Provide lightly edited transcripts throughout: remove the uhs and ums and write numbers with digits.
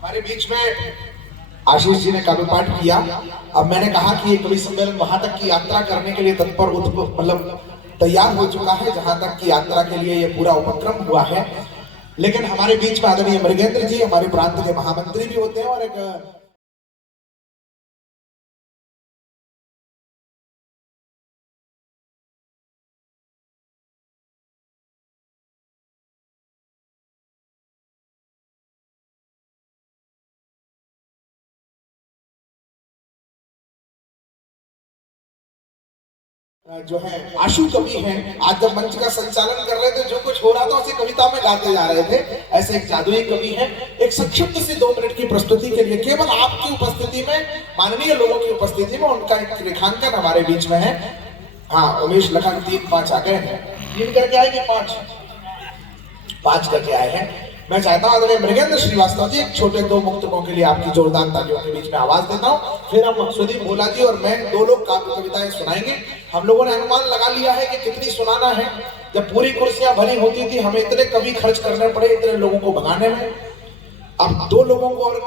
हमारे बीच में आशीष जी ने काव्य पाठ किया। अब मैंने कहा कि ये कवि सम्मेलन वहां तक की यात्रा करने के लिए तत्पर मतलब तैयार हो चुका है जहां तक की यात्रा के लिए ये पूरा उपक्रम हुआ है। लेकिन हमारे बीच में आदरणीय मृगेंद्र जी हमारे प्रांत के महामंत्री भी होते हैं और एक जो है आशु कवि हैं। आज जब मंच का संचालन कर रहे थे जो कुछ हो रहा था उसे कविता में गाते जा रहे थे। ऐसे एक जादुई कवि हैं। एक संक्षिप्त से 2 मिनट की प्रस्तुति के लिए केवल आपकी उपस्थिति में, माननीय लोगों की उपस्थिति में उनका एक रेखांकन हमारे बीच में है। हाँ, उमेश लखन 3-5 आ गए हैं। 3 करके आए कि 5 करके आए हैं। मैं चाहता हूं आदरणीय मृगेंद्र श्रीवास्तव जी एक छोटे 2 मुक्तकों के लिए आपकी जोरदार तालियों के बीच में आवाज देता हूं। फिर हम सुदीप भोला जी और मैं 2 लोग काव्य कविताएं सुनाएंगे। हम लोगों ने अनुमान लगा लिया है कि कितनी सुनाना है। जब पूरी कुर्सियां भरी होती थी हमें इतने कवि खर्च करने पड़े इतने लोगों को भगाने में। अब 2 लोगों को और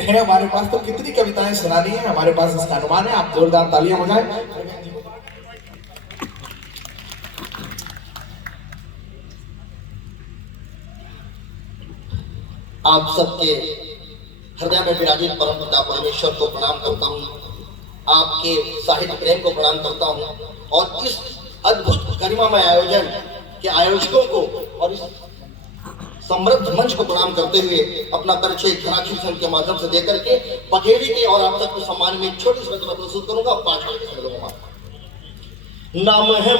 है हमारे पास, तो कितनी कविताएं सुनानी है हमारे पास इसका अनुमान है। आप जोरदार तालियां बजाएं। आप सबके हृदय में विराजित परम पिता परमेश्वर को प्रणाम करता हूँ, आपके साहित्य प्रेम को प्रणाम करता हूँ और इस अद्भुत गरिमामय आयोजन के आयोजकों को और इस समृद्ध मंच को प्रणाम करते हुए अपना परिचय घनाक्षी के माध्यम से देकर के पखेड़ी के और आप सबके सम्मान में एक छोटी सी रचना प्रस्तुत करूंगा। 5 नाम है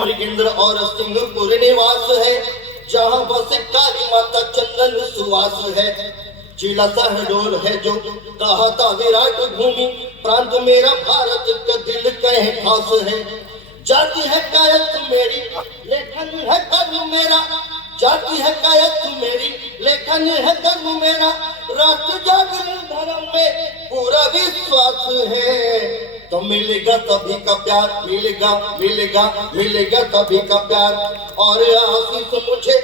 मृगेंद्र और सिंहपुर निवास है, जहाँ बस काली माता चंदन सुवास है। जिला शहडोल है जो कहा था विराट भूमि, प्रांत मेरा भारत का दिल कहे खास है। जाति है कायत मेरी लेखन है कर्म मेरा, जाति है कायत मेरी लेखन है कर्म मेरा। राष्ट्र जागरण धर्म में पूरा विश्वास है, तो मिलेगा तभी का प्यार, मिलेगा तभी का प्यार। और आशीष मुझे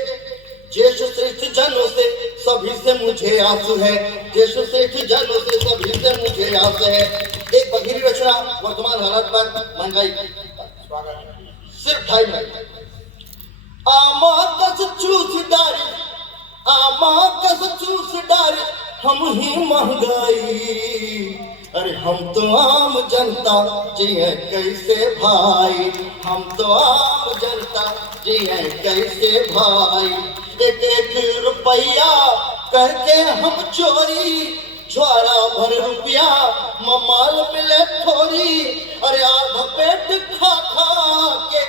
ज्येष्ठ श्रेष्ठ जनों से सभी से मुझे आस है, ज्येष्ठ श्रेष्ठ जनों से सभी से मुझे आस है। एक बघीरी रचना वर्तमान हालात पर महंगाई सिर्फ 2.5 मिनट। आमा कस चूस डारी हम ही महंगाई, अरे हम तो आम जनता जी हैं कैसे भाई, हम तो आम जनता जी हैं कैसे भाई। 1-1 रुपया करके हम चोरी, ज्वारा भर रुपया माल मिले थोड़ी। अरे आधा पेट खा के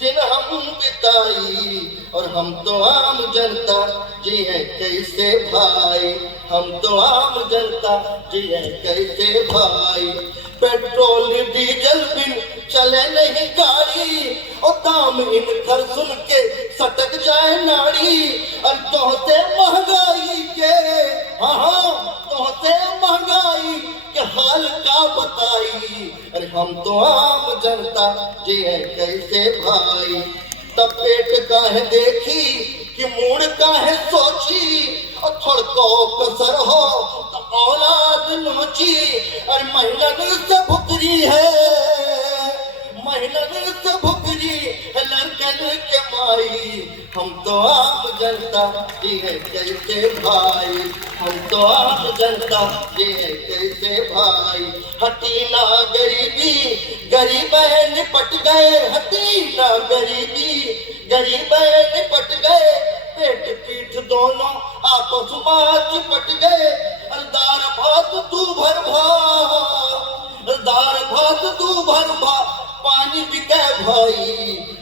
दिन हम बिताई, और हम तो आम जनता जी हैं कैसे भाई, हम तो आम जनता जी हैं कैसे भाई। पेट्रोल डीजल बिन चले नहीं गाड़ी, और दाम इनकर सुन के सटक जाए नाड़ी। और तोहते महंगाई के, तोहते महंगाई के हाल का बताई, अरे हम तो आम जनता जी हैं कैसे भाई। तब पेट काहे देखी कि मूड काहे सोची, और थोड़को कसर हो तो औलाद नोची। और मेहनत से भुखरी है, मेहनत से भुखरी है लड़कन के माई। हम तो आम जनता जी हैं कैसे भाई, हम तो आम जनता जी हैं कैसे भाई। हटी ना गरीबी गरीब निपट गए, हटी ना गरीबी गरीब निपट गए। पेट पीठ दोनों आपस में चिपट गए। दार भात तू भर भा पानी बिके भाई,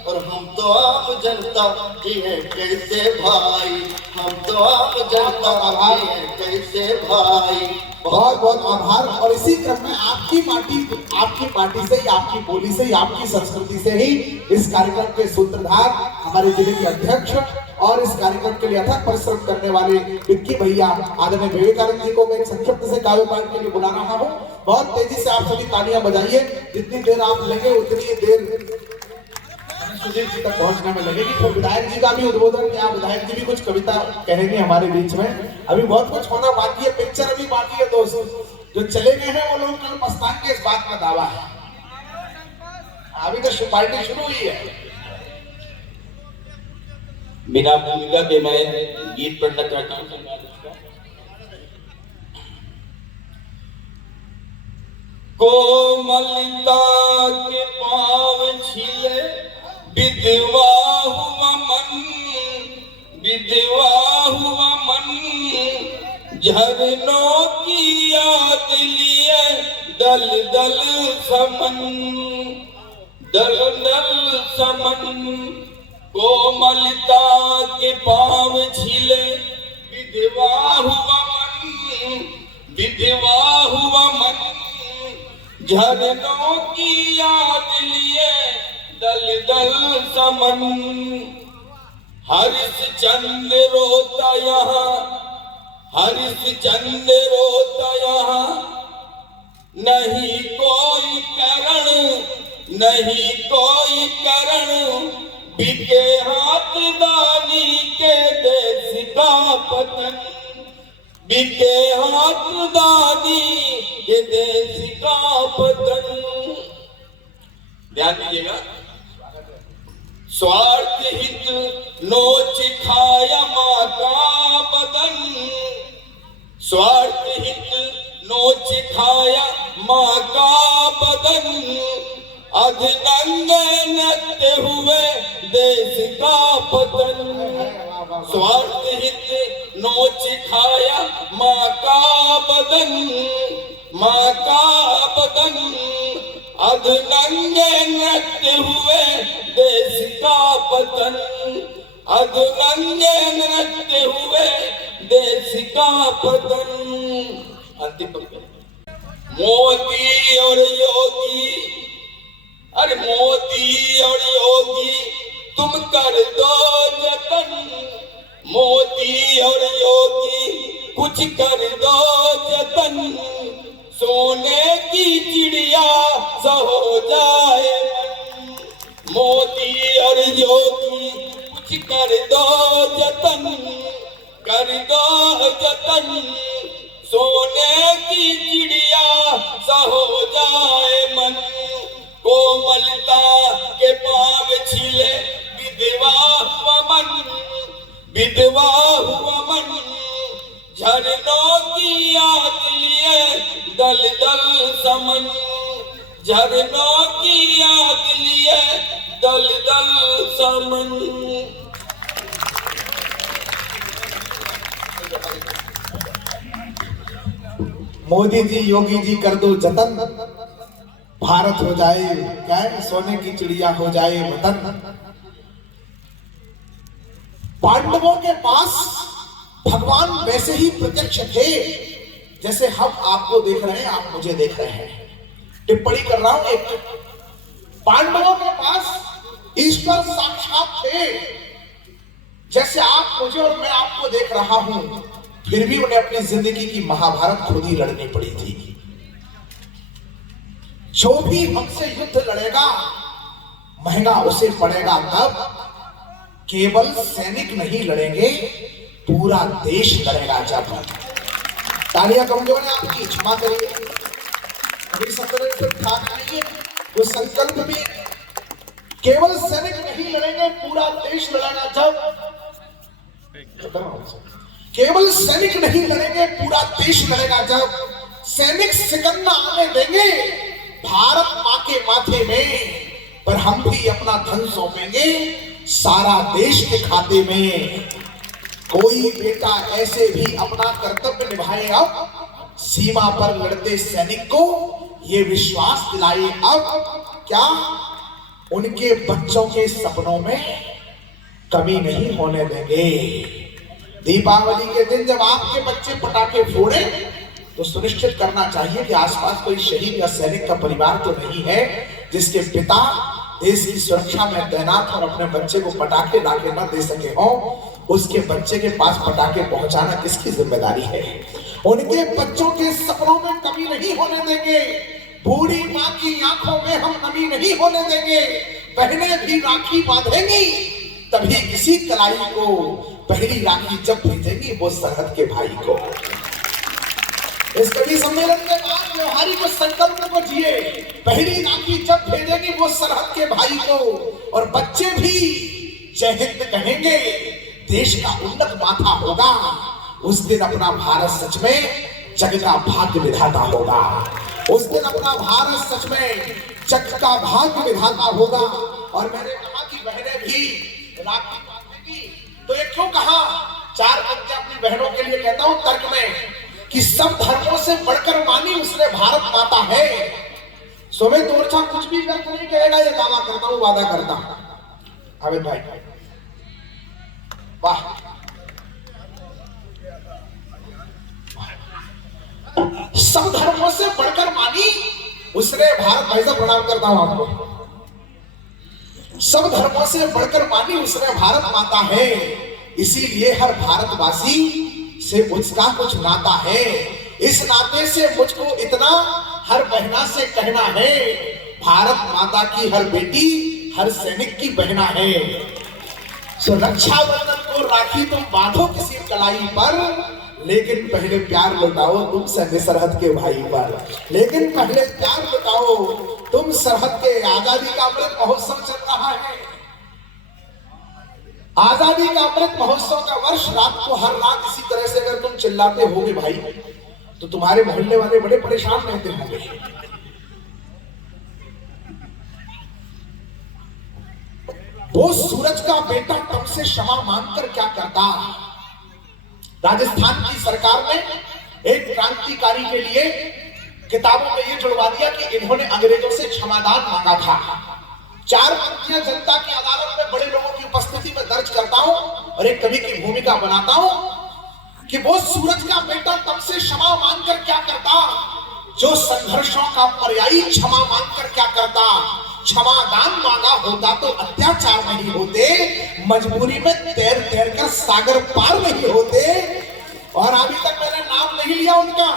और हम तो आम जनता जी हैं कैसे भाई, हम तो आम जनता जी हैं कैसे भाई। बहुत बहुत आभार। और इसी क्रम में आपकी पार्टी से ही, आपकी बोली से ही, आपकी संस्कृति से ही इस कार्यक्रम के सूत्रधार हमारे जिले के अध्यक्ष और इस कार्यक्रम के लिए अथक परिश्रम करने वाले विक्की भैया आदरणीय विवेकानंद जी को मैं संक्षिप्त से काव्य पाठ के लिए बुला रहा हूँ। बहुत तेजी से आप सभी तालियां बजाइए, जितनी देर आप लेंगे उतनी देर सुजीत जी तक पहुंचने में लगेगी। फिर विधायक जी का भी उद्बोधन, क्या विधायक जी भी कुछ कविता कहेंगे हमारे बीच में। अभी बहुत कुछ होना बाकी है, पिक्चर अभी बाकी है दोस्त। जो चले गए हैं वो लोग कल पछताएंगे, इस बात का दावा है। अभी तो पार्टी शुरू हुई है। बिना भूमिका के मैं गीत पढ़ना चाहता हूँ। कोमलता के पाँव छिले विधवा हुआ मन, विधवा हुआ मन, झरनों की याद लिए दल दल समन, दल दल समन। कोमलता के पाँव छिले विधवा हुआ मन, विधवा हुआ मन, झरनों की याद लिए दल दल समन। हरिश चंद्र रोता यहाँ, हरिश चंद्र रोता यहाँ, नहीं कोई करण, नहीं कोई करण, बिके हाथ दानी के देश का पतन, बिके हाथ दानी के देश का पतन। ध्यान दीजिएगा। स्वार्थ हित नोच खाया माँ का बदन, स्वार्थ हित नोच खाया माँ का बदन, अधनंगे नृत्य हुए देश का पतन। स्वार्थ हित नोच खाया माँ का बदन, माँ का बदन, अधनंगे नृत्य हुए देश का पतन, अधनंगे नृत्य हुए देश का पतन। अंतिम पंक्ति। मोदी और योगी, अरे मोदी और योगी तुम कर दो जतन, मोदी और योगी कुछ कर दो जतन, सोने की चिड़िया सा हो जाए मन। मोदी और योगी कुछ कर दो जतन, कर दो जतन, सोने की चिड़िया सा हो जाए मन। कोमलता के पाँव छिले विधवा हुआ मन, विधवा हुआ मन, झरनों की याद लिए दल दल समन, झरनों की याद लिए दल दल समन। मोदी जी योगी जी कर दो जतन, भारत हो जाए क्या है, सोने की चिड़िया हो जाए वतन। पांडवों के पास भगवान वैसे ही प्रत्यक्ष थे जैसे हम आपको देख रहे हैं, आप मुझे देख रहे हैं। टिप्पणी कर रहा हूं एक, पांडवों के पास ईश्वर साक्षात थे जैसे आप मुझे और मैं आपको देख रहा हूं, फिर भी उन्हें अपनी जिंदगी की महाभारत खुद ही लड़नी पड़ी थी। जो भी हमसे युद्ध लड़ेगा महंगा उसे पड़ेगा तब, केवल सैनिक नहीं लड़ेंगे पूरा देश लड़ेगा जब। तालियां करूंगे मैंने आपकी, क्षमा करिए अभी वो संकल्प भी, केवल सैनिक नहीं लड़ेंगे पूरा देश लड़ेगा जब, केवल सैनिक नहीं लड़ेंगे पूरा देश लड़ेगा जब, सैनिक सिकंदर आने देंगे भारत मां के माथे में, पर हम भी अपना धन सौंपेंगे सारा देश के खाते में। कोई बेटा ऐसे भी अपना कर्तव्य निभाए अब, सीमा पर लड़ते सैनिक को ये विश्वास दिलाए अब, क्या उनके बच्चों के सपनों में कमी नहीं होने देंगे। दीपावली के दिन जब आपके बच्चे पटाखे फोड़े तो सुनिश्चित करना चाहिए कि आसपास कोई शहीद या सैनिक का परिवार तो नहीं है जिसके पिता देश की सुरक्षा में तैनात और अपने बच्चे को पटाखे लाके न दे सके हो। उसके बच्चे के पास पटाखे पहुंचाना किसकी जिम्मेदारी है। उनके बच्चों के सपनों में कमी नहीं होने देंगे, बूढ़ी माँ की आंखों में हम नमी नहीं होने देंगे, बहनें भी राखी बांधेंगी, तभी किसी कलाई को पहली राखी जब भेजेंगी वो सरहद के भाई को। इस कवि सम्मेलन के बाद व्यवहारिक संकल्प को जिए, पहली राखी जब भेजेंगी वो सरहद के भाई को, और बच्चे भी जय हिंद कहेंगे, देश का उन्नत माथा होगा। उस दिन अपना भारत सच में जग का भाग्य विधाता होगा। उस दिन अपना भारत सच में जग का भाग्य विधाता होगा। और मैंने कहा कि बहनें भी राखी बांधेंगी, तो ये क्यों कहा? 4 पंक्तियां अपनी बहनों के लिए कहता हूं तर्क में कि सब धर्मों से बढ़कर मानी उसने भारत माता है। सुमित ओरछा कुछ भी व्यर्थ नहीं कहेगा, ये दावा करता हूं, वादा करता हूं। अमित भाई वाह, सब धर्मों से बढ़कर मानी उसने भारत, भाई साहब प्रणाम करता हूं आपको। सब धर्मों से बढ़कर मानी उसने भारत माता है, इसीलिए हर भारतवासी से उसका कुछ नाता है। इस नाते से मुझको इतना हर बहना से कहना है, भारत माता की हर बेटी हर सैनिक की बहना है। सो रक्षाबंधन को राखी तुम बांधो किसी कलाई पर, लेकिन पहले प्यार लुटाओ तुम सैन्य सरहद के भाई पर। लेकिन पहले प्यार लुटाओ तुम सरहद के। आजादी का अमृत महोत्सव चल रहा है। आजादी का अमृत महोत्सव का वर्ष, रात को हर रात इसी तरह से अगर तुम चिल्लाते होगे भाई, तो तुम्हारे मोहल्ले वाले बड़े परेशान रहते होंगे। वो सूरज का बेटा तुमसे क्षमा मांगकर क्या करता। राजस्थान की सरकार ने एक क्रांतिकारी के लिए किताबों में यह जुड़वा दिया कि इन्होंने अंग्रेजों से क्षमादान मांगा था। 4 पंक्तियां जनता की अदालत में बड़े लोगों की उपस्थिति में दर्ज करता हूं और एक कवि की भूमिका बनाता हूं कि वो सूरज का बेटा तुमसे क्षमा मांगकर क्या करता, जो संघर्षों का पर्यायी क्षमा मांगकर क्या करता। क्षमादान मांगा होता तो अत्याचार नहीं होते, मजबूरी में तैर तैर कर सागर पार नहीं होते। और अभी तक मैंने नाम नहीं लिया उनका,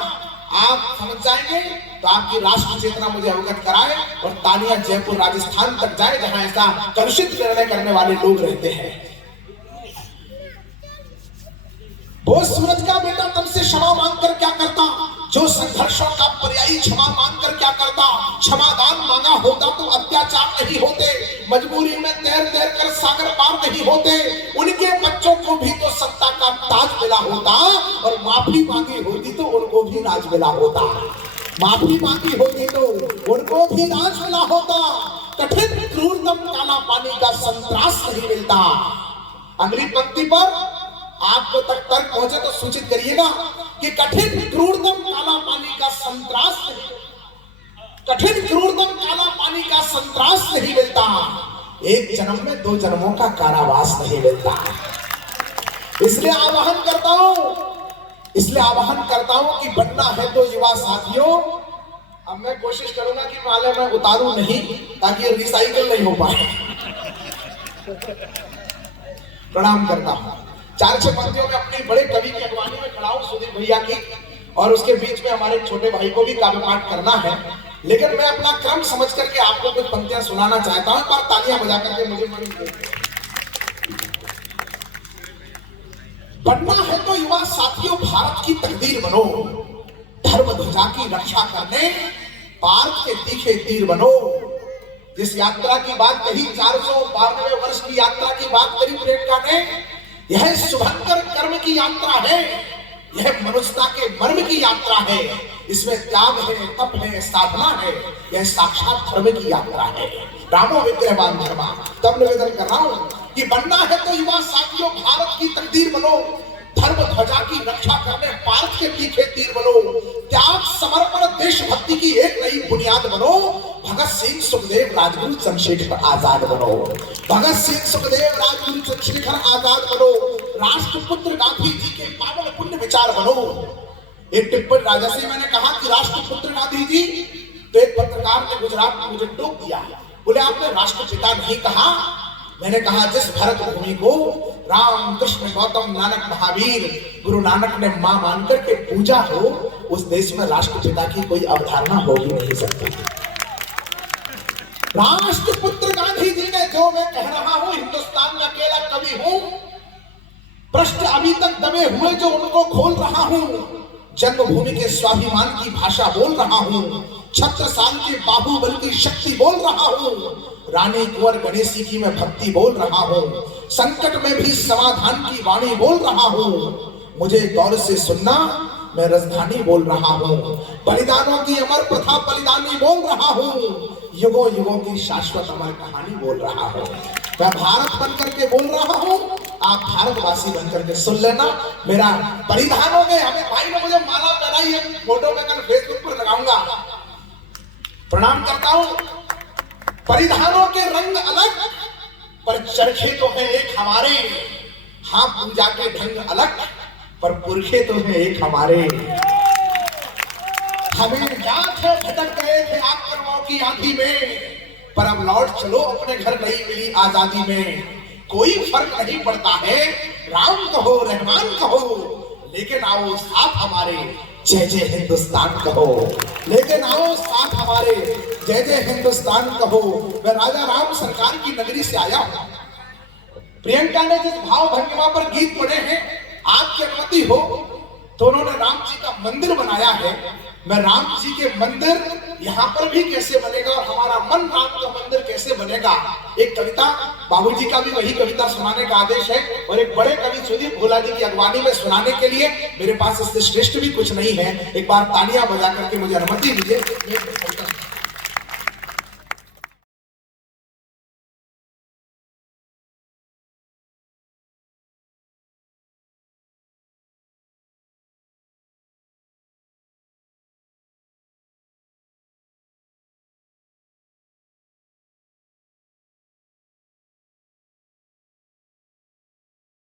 आप समझ जाएंगे तो आपकी राष्ट्र चेतना मुझे अवगत कराए और तालियां जयपुर राजस्थान तक जाए, जहां ऐसा कलुषित निर्णय करने वाले लोग रहते हैं। वो सूरज का बेटा तुमसे क्षमा मांगकर क्या करता, जो संघर्षों का पर्यायी क्षमा मांगकर क्या करता। क्षमादान मांगा होता तो अत्याचार नहीं होते, मजबूरी में तैर तैर कर सागर पार नहीं होते। उनके बच्चों को भी तो सत्ता का ताज मिला होता, और माफी मांगी होती तो उनको भी राज मिला होता। माफी मांगी होती तो उनको भी राज मिला होता। कठिन क्रूरतम काला पानी का संत्रास नहीं मिलता। अगली पंक्ति पर आपको तक तर्क पहुंचे तो सूचित करिएगा कि कठिन क्रूरतम काला पानी का संत्रास नहीं, कठिन क्रूरतम काला पानी का संत्रास नहीं मिलता। एक जन्म में 2 जन्मों का कारावास नहीं मिलता। इसलिए आह्वान करता हूं कि बनना है तो युवा साथियों। अब मैं कोशिश करूंगा कि माले में उतारूं नहीं, ताकि रिसाइकल नहीं हो पाए। प्रणाम करता हूं। 4-6 पंक्तियों में अपने बड़े कवि की अगवानी में खड़ा हूं, सुधीर भैया की, और उसके बीच में हमारे छोटे भाई को भी काव्य पाठ करना है। लेकिन मैं अपना क्रम समझ करके आपको कुछ पंक्तियां सुनाना चाहता हूं। पर तालियां बजा करके मुझे बनना है तो युवा साथियों भारत की तकदीर बनो, धर्म ध्वजा की रक्षा करने पार्थ के तीखे तीर बनो। जिस यात्रा की बात कही, 492 वर्ष की यात्रा की बात करी प्रेरणा ने, यह शुभंकर कर्म की यात्रा है, यह मनुष्यता के मर्म की यात्रा है। इसमें त्याग है, तप है, साधना है, यह साक्षात धर्म की यात्रा है। रामो विग्रहवान धर्मा। तब निवेदन कर रहा हूं कि बनना है तो युवा साथियों भारत की तकदीर बनो, धर्म ध्वजा की रक्षा करने पार्थ के तीखे तीर बनो, त्याग समर्पण देशभक्ति की एक नई बुनियाद बनो। भगत सिंह सुखदेव राजगुरु चंद्रशेखर आजाद बनो, भगत सिंह सुखदेव राजगुरु चंद्रशेखर आजाद बनो, राष्ट्रपुत्र गांधी जी के पावन पुण्य विचार बनो। एक टिप्पणी राजा से मैंने कहा कि राष्ट्रपुत्र गांधी जी, तो एक पत्रकार ने गुजरात में मुझे टोक दिया, बोले आपने राष्ट्रपिता नहीं कहा। मैंने कहा जिस भारत भूमि को राम कृष्ण गौतम नानक महावीर गुरु नानक ने मां मानकर के पूजा हो, उस देश में राष्ट्रपिता की कोई अवधारणा हो ही नहीं सकती। राष्ट्रपुत्र गांधी जी जो मैं कह रहा हूं हिंदुस्तान में अकेला कवि हूं, प्रश्न अभी तक दबे हुए जो उनको खोल रहा हूं, जन्मभूमि के स्वाभिमान की भाषा बोल रहा हूं, छत्रसाल के बाहुबल की शक्ति बोल रहा हूं, रानी कुंवर गणेशी की मैं भक्ति बोल रहा हूं, संकट में भी समाधान की वाणी बोल रहा हूं, मुझे गौर से सुनना मैं राजधानी बोल रहा हूं, बलिदानों की अमर प्रथा बलिदानी बोल रहा हूं, युगों युगों की शाश्वत अमर कहानी बोल रहा हूं। मैं भारत बनकर के बोल रहा हूं, आप भारतवासी बनकर के सुन लेना। मेरा परिधानों में हमें भाई ने मुझे माला पहनाई है, फोटो में कल फेसबुक पर लगाऊंगा, प्रणाम करता हूं। परिधानों के रंग अलग पर चरखे तो है एक हमारे, हाँ पूजा के ढंग अलग पर पुरखे तो है एक हमारे। हमें याद है भटक गए थे आग कर्मों की आंधी में, पर अब लौट चलो अपने घर नई मिली आजादी में। कोई फर्क नहीं पड़ता है राम कहो रहमान कहो, लेकिन आओ साथ हमारे जय जय हिंदुस्तान कहो, लेकिन आओ साथ हमारे जय जय हिंदुस्तान कहो। मैं राजा राम सरकार की नगरी से आया हूं। प्रियंका ने जिस भाव भंगिमा पर गीत पढ़े हैं, आपकी अनुमति हो तो उन्होंने राम जी का मंदिर बनाया है। मैं राम जी के मंदिर यहाँ पर भी कैसे बनेगा और हमारा मन राम का मंदिर कैसे बनेगा, एक कविता बाबूजी का भी वही कविता सुनाने का आदेश है, और एक बड़े कवि सुदीप भोला जी की अगवानी में सुनाने के लिए मेरे पास इससे श्रेष्ठ भी कुछ नहीं है। एक बार तालियां बजा करके मुझे अनुमति दीजिए।